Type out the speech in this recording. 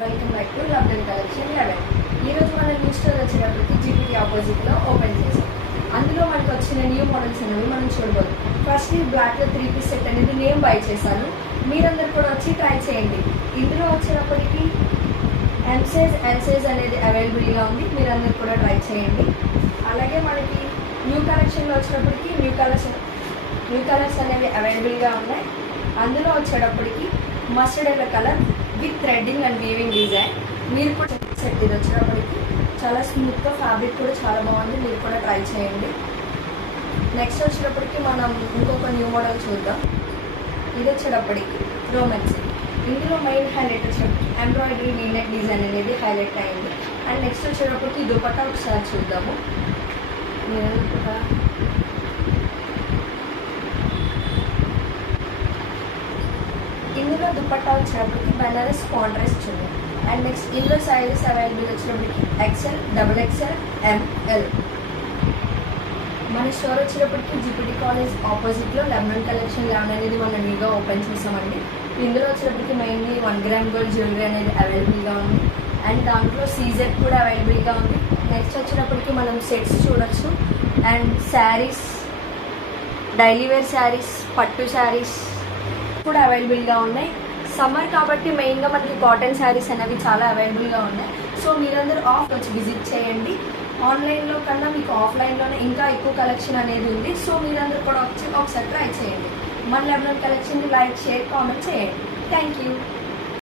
Welcome back to lovely collection 11. ఈరోజు మన new store వచ్చేటప్పటికి జీపీటీ ఆపోజిట్లో ఓపెన్ చేసాం. అందులో మనకు వచ్చిన న్యూ మోడల్స్ అనేవి మనం చూడబోదు. ఫస్ట్ ఈ బ్లాక్లో 3 పీస్ సెట్ అనేది నేను బై చేశాను. మీరందరూ కూడా వచ్చి ట్రై చేయండి. ఇందులో వచ్చేటప్పటికి ఎల్ సైజ్ అనేది అవైలబుల్గా ఉంది. మీరందరూ కూడా ట్రై చేయండి. అలాగే మనకి న్యూ కలెక్షన్లో వచ్చేటప్పటికి న్యూ కలర్స్ అనేవి అవైలబుల్గా ఉన్నాయి. అందులో వచ్చేటప్పటికి mustard yellow colour with threading and weaving design. మీరు కూడా సెట్ ఇది వచ్చేటప్పటికి చాలా స్మూత్గా, ఫ్యాబ్రిక్ కూడా చాలా బాగుంది. మీరు కూడా ట్రై చేయండి. నెక్స్ట్ వచ్చేటప్పటికి మనం ఇంకొక న్యూ మోడల్ చూద్దాం. ఇది వచ్చేటప్పటికి రోమెన్స్. ఇందులో మెయిన్ హైలైట్ వచ్చేటప్పటికి ఎంబ్రాయిడరీ వీనెక్ డిజైన్ అనేది హైలైట్ అయింది. అండ్ నెక్స్ట్ వచ్చేటప్పటికి దుపట్టా ఒకసారి చూద్దాము. ఇందులో దుపట్టా వచ్చేటప్పటికి బనారస్ కాంట్రాస్ట్ ఉంది. అండ్ నెక్స్ట్ ఇందులో సైజెస్ అవైలబుల్ వచ్చినప్పటికి XL, XXL, ML. మన స్టోర్ వచ్చేటప్పటికి జీపీటీ కాలేజ్ ఆపోజిట్లో లెమన్ కలెక్షన్ 11 అనేది మనం న్యూగా ఓపెన్ చేసామండి. ఇందులో వచ్చేటప్పటికి మెయిన్లీ 1 గ్రామ్ గోల్డ్ జ్యువెలరీ అనేది అవైలబుల్గా ఉంది. అండ్ దాంట్లో సీజెడ్ కూడా అవైలబుల్గా ఉంది. నెక్స్ట్ వచ్చేటప్పటికి మనం సెట్స్ చూడొచ్చు. And saris, daily wear saris, పట్టు శారీస్ కూడా అవైలబుల్గా ఉన్నాయి. సమ్మర్ కాబట్టి మెయిన్గా మనకి కాటన్ శారీస్ అనేవి చాలా అవైలబుల్గా ఉన్నాయి. సో మీరందరూ ఆఫ్ వచ్చి విజిట్ చేయండి. ఆన్లైన్లో కన్నా మీకు ఆఫ్లైన్లోనే ఇంకా ఎక్కువ కలెక్షన్ అనేది ఉంది. సో మీరందరూ కూడా వచ్చి ఒకసారి ట్రై చేయండి. మన లెమన్ కలెక్షన్ని లైక్, షేర్, కామెంట్ చేయండి. Thank you.